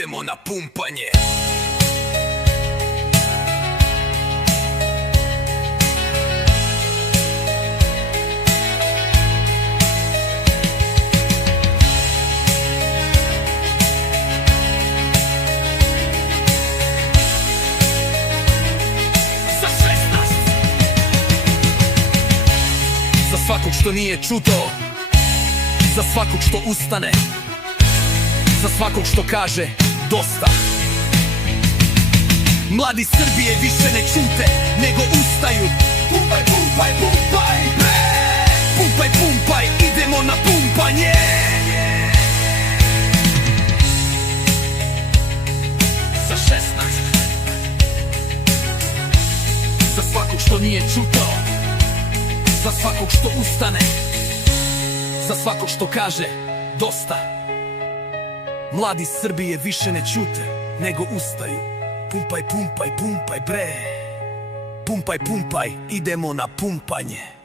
idemo na pumpanje. Za svakog što nije čuto, za svakog što ustane, za svakog što kaže dosta. Mladi Srbije više ne ćute, nego ustaju. Pumpaj, pumpaj, pumpaj, bre! Pumpaj, pumpaj, idemo na pumpanje. Za 16. Za svakog što nije čuto, za svakog što ustane, za svakog što kaže dosta. Mladi Srbije više ne ćute, nego ustaju. Pumpaj, pumpaj, pumpaj, bre! Pumpaj, pumpaj, idemo na pumpanje.